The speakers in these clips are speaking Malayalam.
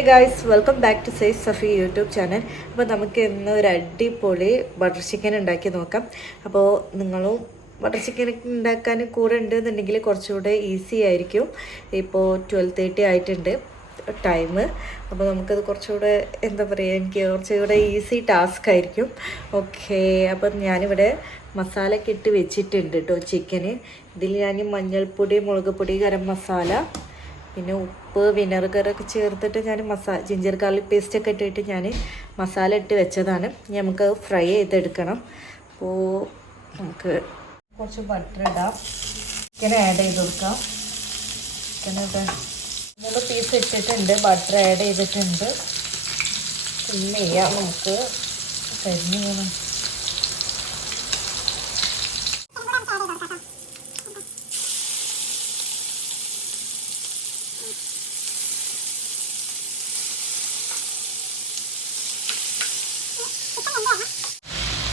Hey guys, welcome back to Say Safi YouTube channel. അപ്പോൾ നമുക്ക് ഇന്ന് ഒരു അടിപൊളി ബട്ടർ ചിക്കൻ ഉണ്ടാക്കി നോക്കാം. അപ്പോൾ നിങ്ങളും ബട്ടർ ചിക്കൻ ഉണ്ടാക്കാൻ കൂടെ ഉണ്ടെന്നുണ്ടെങ്കിൽ കുറച്ചുകൂടെ ഈസി ആയിരിക്കും. ഇപ്പോൾ 12:30 ആയിട്ടുണ്ട് ടൈം. അപ്പോൾ നമുക്കത് കുറച്ചുകൂടെ എന്താ പറയുക, എനിക്ക് കുറച്ചുകൂടെ ഈസി ടാസ്ക് ആയിരിക്കും. ഓക്കെ, അപ്പം ഞാനിവിടെ മസാല ഒക്കെ ഇട്ട് വെച്ചിട്ടുണ്ട് കേട്ടോ ചിക്കന്. ഇതിൽ ഞാൻ മഞ്ഞൾപ്പൊടി, മുളക് പൊടി, ഗരം മസാല, പിന്നെ ഉപ്പ്, വിനെഗറൊക്കെ ചേർത്തിട്ട് ഞാൻ ജിഞ്ചർ ഗാർലിക് പേസ്റ്റൊക്കെ ഇട്ടിട്ട് ഞാൻ മസാല ഇട്ട് വെച്ചതാണ്. നമുക്ക് ഫ്രൈ ചെയ്തെടുക്കണം. അപ്പോൾ നമുക്ക് കുറച്ച് ബട്ടർ ഇടാം, ചിക്കൻ ആഡ് ചെയ്ത് കൊടുക്കാം. ചിക്കനൊക്കെ 3 പീസ് ഇട്ടിട്ടുണ്ട്, ബട്ടർ ആഡ് ചെയ്തിട്ടുണ്ട്. പിന്നെ ചെയ്യാം നമുക്ക് കരിഞ്ഞു പോകണം.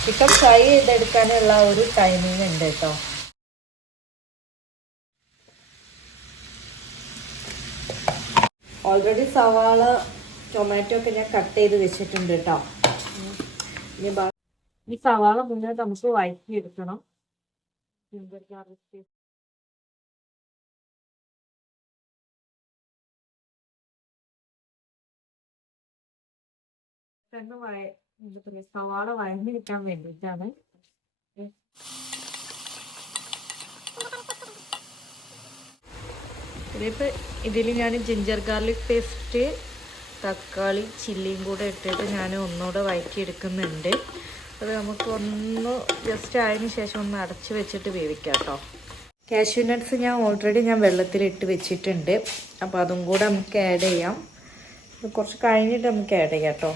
ചിക്കൻ ഫ്രൈ ചെയ്തെടുക്കാനുള്ള ഒരു ടൈമിംഗ് ഉണ്ട് കേട്ടോ. ഓൾറെഡി സവാള, ടൊമാറ്റോ ഒക്കെ ഞാൻ കട്ട് ചെയ്ത് വെച്ചിട്ടുണ്ട് കേട്ടോ. ഈ സവാള മുന്നേ നമുക്ക് വഴറ്റിയെടുക്കണം. സവാള വഴഞ്ഞു കിട്ടാൻ വേണ്ടിയിട്ടാണ്. ഇതിപ്പോൾ ഇതിൽ ഞാൻ ജിഞ്ചർ ഗാർലിക് പേസ്റ്റ്, തക്കാളി, ചില്ലിയും കൂടെ ഇട്ടിട്ട് ഞാൻ ഒന്നുകൂടെ വഴറ്റിയെടുക്കുന്നുണ്ട്. അത് നമുക്ക് ഒന്ന് ജസ്റ്റ് ആയതിനു ശേഷം ഒന്ന് അടച്ച് വെച്ചിട്ട് വേവിക്കാം കേട്ടോ. കാഷ്യൂ നട്ട്സ് ഞാൻ ഓൾറെഡി വെള്ളത്തിലിട്ട് വെച്ചിട്ടുണ്ട്. അപ്പോൾ അതും കൂടെ നമുക്ക് ആഡ് ചെയ്യാം. കുറച്ച് കഴിഞ്ഞിട്ട് നമുക്ക് ആഡ് ചെയ്യാം കേട്ടോ.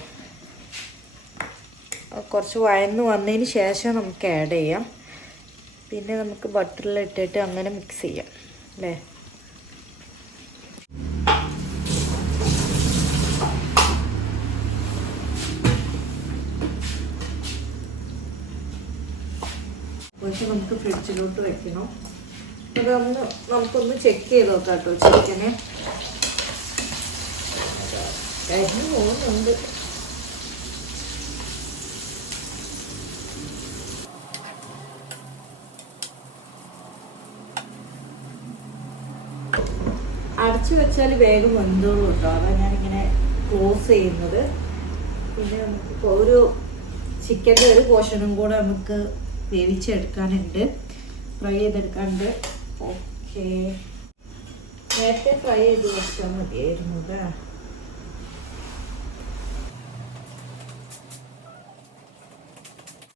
കുറച്ച് വഴന്ന് വന്നതിന് ശേഷം നമുക്ക് ആഡ് ചെയ്യാം. പിന്നെ നമുക്ക് ബട്ടറിലിട്ടിട്ട് അങ്ങനെ മിക്സ് ചെയ്യാം അല്ലേ. പക്ഷെ നമുക്ക് ഫ്രിഡ്ജിലോട്ട് വെക്കണം. അത് നമുക്കൊന്ന് ചെക്ക് ചെയ്ത് നോക്കാം കേട്ടോ. ചിക്കന് കരിഞ്ഞു പോകുന്നുണ്ട്. അടച്ചു വെച്ചാൽ വേഗം വെന്തോളൂ കേട്ടോ. അതാണ് ഞാനിങ്ങനെ ക്ലോസ് ചെയ്യുന്നത്. പിന്നെ നമുക്ക് ഒരു ചിക്കൻ്റെ ഒരു പോർഷനും കൂടെ നമുക്ക് വേവിച്ചെടുക്കാനുണ്ട്, ഫ്രൈ ചെയ്തെടുക്കാനുണ്ട്. ഓക്കെ, നേരത്തെ ഫ്രൈ ചെയ്ത് വെച്ചാൽ മതിയായിരുന്നു.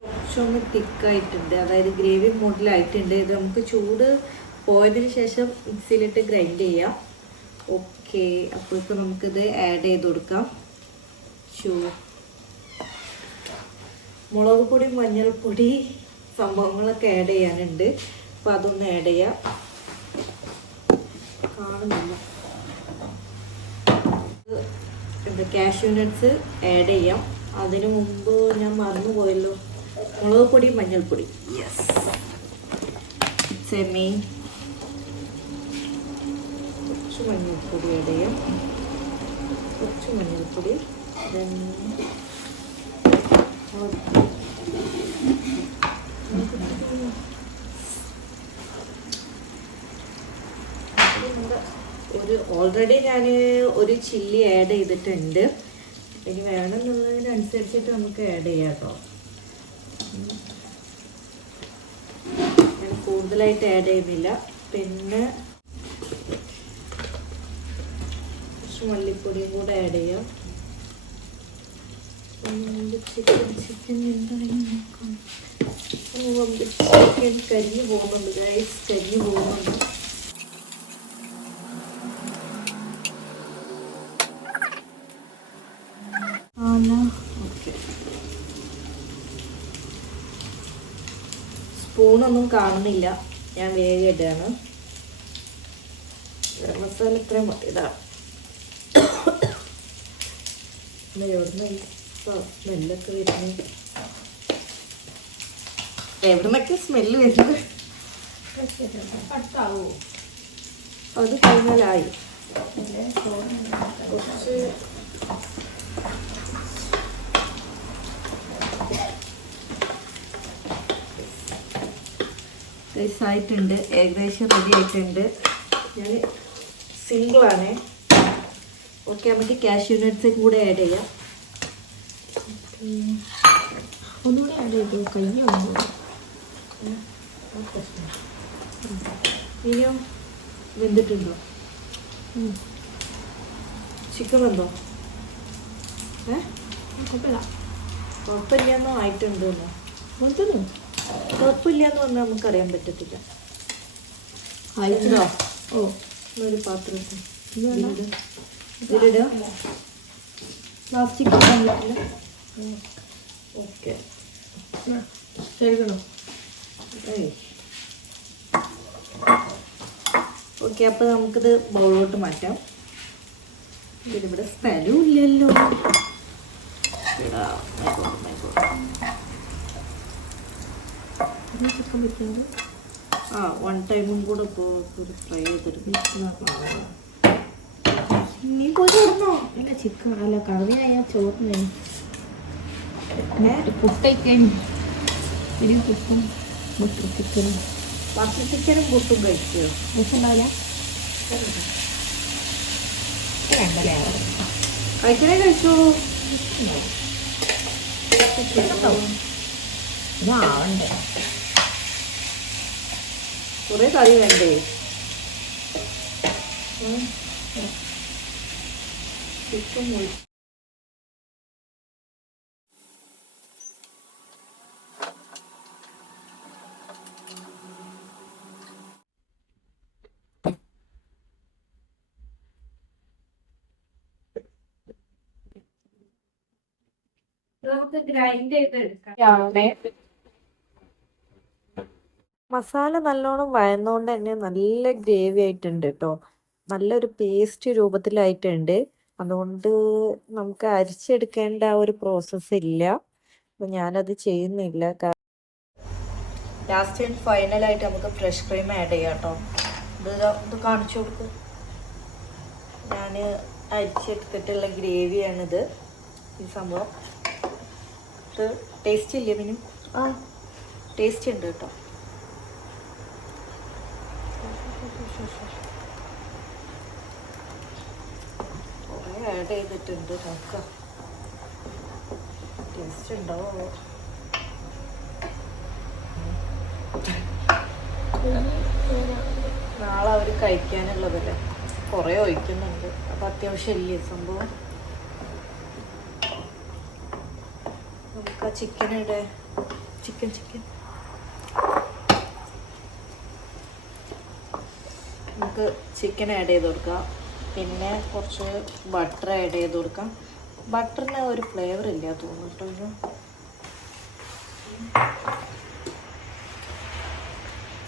കുറച്ചൊന്ന് തിക്കായിട്ടുണ്ട്, അതായത് ഗ്രേവി മോഡലായിട്ടുണ്ട്. ഇത് നമുക്ക് ചൂട് പോയതിന് ശേഷം മിക്സിയിലിട്ട് ഗ്രൈൻഡ് ചെയ്യാം. ഓക്കെ, അപ്പോൾ ഇപ്പോൾ നമുക്കിത് ആഡ് ചെയ്ത് കൊടുക്കാം. മുളക് പൊടി, മഞ്ഞൾപ്പൊടി സംഭവങ്ങളൊക്കെ ആഡ് ചെയ്യാനുണ്ട്. അപ്പോൾ അതൊന്ന് ആഡ് ചെയ്യാം. കാണുന്നില്ല, കാഷ്യൂ നട്ട്സ് ആഡ് ചെയ്യാം. അതിനു മുമ്പ് ഞാൻ മറന്നുപോയല്ലോ, മുളക് പൊടി, മഞ്ഞൾപ്പൊടി. യെസ്, സെമി കുറച്ച് മഞ്ഞൾപ്പൊടി ആഡ് ചെയ്യാം. കുറച്ച് മഞ്ഞൾപ്പൊടി, ഓൾറെഡി ഞാൻ ഒരു ചില്ലി ആഡ് ചെയ്തിട്ടുണ്ട്. ഇനി വേണമെന്നുള്ളതിനനുസരിച്ചിട്ട് നമുക്ക് ആഡ് ചെയ്യാം കേട്ടോ. ഞാൻ കൂടുതലായിട്ട് ആഡ് ചെയ്യുന്നില്ല. പിന്നെ കുറച്ച് മല്ലിപ്പൊടിയും കൂടെ ആഡ് ചെയ്യാം. ചിക്കൻ എന്തായാലും നോക്കാം. ചിക്കൻ കരിഞ്ഞു പോകുന്നുണ്ട് ഗൈസ്, കരിഞ്ഞു പോകുന്നുണ്ട്. ഓക്കെ, സ്പൂണൊന്നും കാണുന്നില്ല, ഞാൻ വേഗം ഇടാണ്. ഗരം മസാല ഇത്രയും മതി. ഇതാ എവിടുന്ന് സ്മെല്ലൊക്കെ വരുന്നത്, എവിടുന്നൊക്കെ സ്മെല്ല് വരുന്നത്. അത് കഴിഞ്ഞാലായി. കുറച്ച് ആയിട്ടുണ്ട്, ഏകദേശം റെഡി ആയിട്ടുണ്ട്. ഞാൻ സിംഗിളാണ്. ഓക്കെ, നമുക്ക് കാഷ്യൂ നട്ട്സ് കൂടെ ആഡ് ചെയ്യാം. ഒന്നുകൂടെ ആഡ് ചെയ്തു കഴിഞ്ഞോ? ഇനിയോ വെന്തിട്ടുണ്ടോ? ചിക്കൻ വെന്തോ? കുഴപ്പമില്ലാന്നോ ആയിട്ടുണ്ടോ? കുഴപ്പമില്ലാന്ന് പറഞ്ഞാൽ നമുക്കറിയാൻ പറ്റത്തില്ല. ആയിട്ടുണ്ടോ? ഓ, ഒരു പാത്രത്തിൽ ഇതിലിടുക. പ്ലാസ്റ്റിക് പറ്റില്ല. ഓക്കെ, കഴുകണോ? ഓക്കെ, അപ്പോൾ നമുക്കിത് ബൗളിലോട്ട് മാറ്റാം. ഇതിവിടെ സ്ഥലവും ഇല്ലല്ലോ. ചിക്കൻ പറ്റുന്നത് വൺ ടൈമും കൂടെ ഇപ്പോൾ ഒരു ഫ്രൈ ചെയ്തെടുക്കും. നീ പോയി കിടന്നോ? അല്ല ചിക്കൻ അല്ല കറിയായ ചോറിന് പുട്ടയ്ക്കാൻ പുട്ടും ബട്ടർ ചിക്കനും. ബട്ടർ ചിക്കനും പുട്ടും കഴിക്കുമോ? ബുട്ടുണ്ടാവില്ല. കഴിക്കണേ കഴിച്ചോളൂ. ഇതാവണ്ടേ, കുറേ കറി വേണ്ടേ? ചിക്കൻ മുറി നമുക്ക് ഗ്രൈൻഡ് ചെയ്തെടുക്കാം. മസാല നല്ലോണം വഴന്നുകൊണ്ട് തന്നെ നല്ല ഗ്രേവി ആയിട്ടുണ്ട് കേട്ടോ. നല്ലൊരു പേസ്റ്റ് രൂപത്തിലായിട്ടുണ്ട്. അതുകൊണ്ട് നമുക്ക് അരിച്ചെടുക്കേണ്ട ആ ഒരു പ്രോസസ്സ് ഇല്ല. അപ്പം ഞാനത് ചെയ്യുന്നില്ല. ലാസ്റ്റ് ആൻഡ് ഫൈനലായിട്ട് നമുക്ക് ഫ്രഷ് ക്രീം ആഡ് ചെയ്യാം കേട്ടോ. ഇത് കാണിച്ചു കൊടുക്കും. ഞാൻ അരിച്ചെടുത്തിട്ടുള്ള ഗ്രേവിയാണിത്. ഈ സംഭവം ഇത് ടേസ്റ്റ് ഇല്ലേ? പിന്നെ ടേസ്റ്റ് ഉണ്ട് കേട്ടോ. കുറേ ആഡ് ചെയ്തിട്ടുണ്ട്. നോക്കാം ടേസ്റ്റ് ഉണ്ടാവോ. നാളെ അവർ കഴിക്കാനുള്ളതല്ലേ, കുറേ ഒഴിക്കുന്നുണ്ട്. അപ്പം അത്യാവശ്യം ഇല്ലേ സംഭവം. നമുക്ക് ആ ചിക്കനിടെ ചിക്കൻ നമുക്ക് ചിക്കൻ ആഡ് ചെയ്ത് കൊടുക്കാം. പിന്നെ കുറച്ച് ബട്ടർ ആഡ് ചെയ്ത് കൊടുക്കാം. ബട്ടറിന് ഒരു ഫ്ലേവർ ഇല്ല തോന്നുന്നു കേട്ടോ.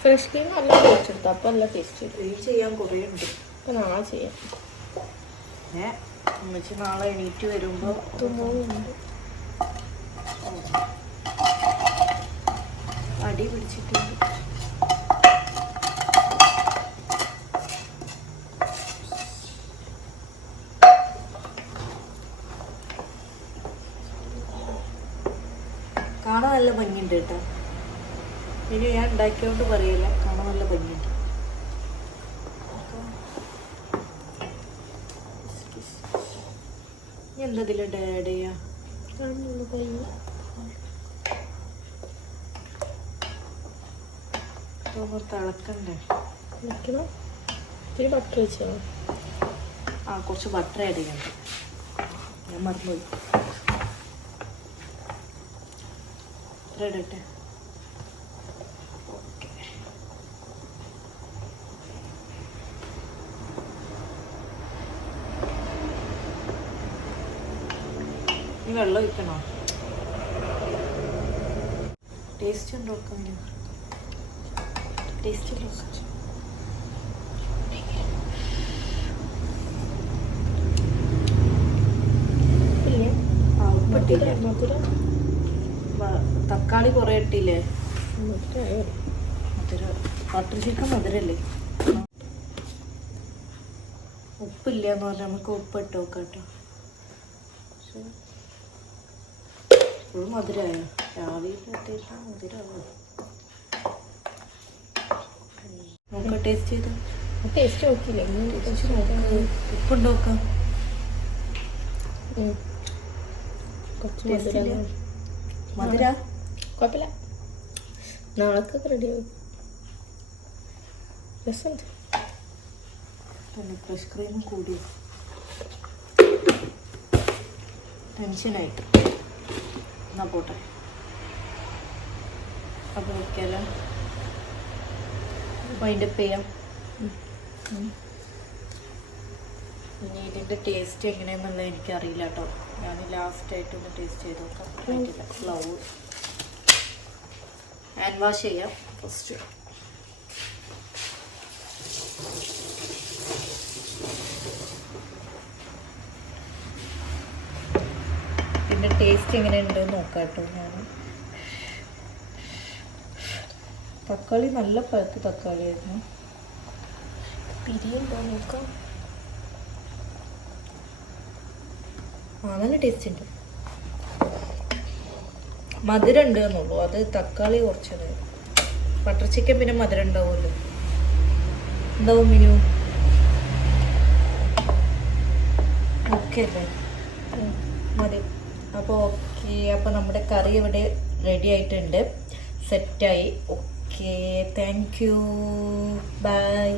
ഫ്രഷ് ക്രീം നല്ല ടേസ്റ്റ് എടുത്തു. അപ്പം നല്ല ടേസ്റ്റ് ഇത് ചെയ്യാൻ കുറേ ഉണ്ട്. അപ്പം നാളെ ചെയ്യാം. ഉമ്മച്ചി നാളെ എണീറ്റ് വരുമ്പോൾ അടി പിടിച്ചിട്ടുണ്ട്. കാണാൻ നല്ല ഭംഗിയുണ്ട് കേട്ടോ. ഇനി ഞാൻ ഉണ്ടാക്കിയോണ്ട് പറയില്ല, കാണാൻ നല്ല ഭംഗിയുണ്ട്. എന്താ ഇതിലോട്ട് ആഡ് ചെയ്യാ? തിളക്കണ്ടേ? ബട്ടർ വെച്ചോ? കുറച്ച് ബട്ടർ ആഡ് ചെയ്യണ്ട. ഞാൻ മറന്നുപോയി. ഇടട്ടെ. ഈ വെള്ളം ഒഴിക്കണോ? ടേസ്റ്റ് ഉണ്ടോ? ടേസ്റ്റ് ഇല്ല. തക്കാളി കുറേ ഇട്ടില്ലേ? മധുരം ബട്ടർ ചിക്കൻ മധുരല്ലേ? ഉപ്പില്ല എന്ന് പറഞ്ഞാൽ നമുക്ക് ഉപ്പ് ഇട്ട് നോക്കാം കേട്ടോ. ഫുൾ മധുരമായോ? രാവിലെ അത്യാവശ്യം മധുരമാവും. നോക്കാം, ടേസ്റ്റ് ചെയ്തോ. ടേസ്റ്റ് നോക്കിയില്ലേ? ടേസ്റ്റ് നോക്കാം. ഉപ്പുണ്ട് നോക്കാം. കുറച്ച് ടേസ്റ്റ് ഇല്ല. മധുര കുഴപ്പമില്ല, നാളേക്കൊക്കെ റെഡിയാവും. രസമുണ്ട്. ഫ്രഷ് ക്രീം കൂടി ടെൻഷനായിട്ട്. എന്നാ പോട്ടെ. അപ്പോൾ നോക്കിയാലോ, വൈൻഡപ്പ് ചെയ്യാം. ഇനി ഇതിൻ്റെ ടേസ്റ്റ് എങ്ങനെയാണെന്നുള്ളത് എനിക്കറിയില്ല കേട്ടോ. ഞാൻ ലാസ്റ്റായിട്ടൊന്ന് ടേസ്റ്റ് ചെയ്ത് നോക്കാം. ആയിട്ടില്ല. ഫ്ലവർ ഹാൻഡ് വാഷ് ചെയ്യാം ഫസ്റ്റ്. ഇതിൻ്റെ ടേസ്റ്റ് എങ്ങനെയുണ്ട് നോക്കാം കേട്ടോ. ഞാൻ തക്കാളി നല്ല പഴുത്ത തക്കാളിയായിരുന്നു. പിരിയുണ്ടോ നോക്കാം. നല്ല ടേസ്റ്റ് ഉണ്ട്. മധുരം ഉണ്ട് എന്നുള്ളൂ, അത് തക്കാളി കുറച്ചത്. ബട്ടർ ചിക്കൻ പിന്നെ മധുരം ഉണ്ടാവുമല്ലോ. എന്താവും മിനു? ഓക്കെ അല്ലേ? മതി. അപ്പോൾ ഓക്കെ. അപ്പോൾ നമ്മുടെ കറി ഇവിടെ റെഡി ആയിട്ടുണ്ട്, സെറ്റായി. Okay, thank you, by.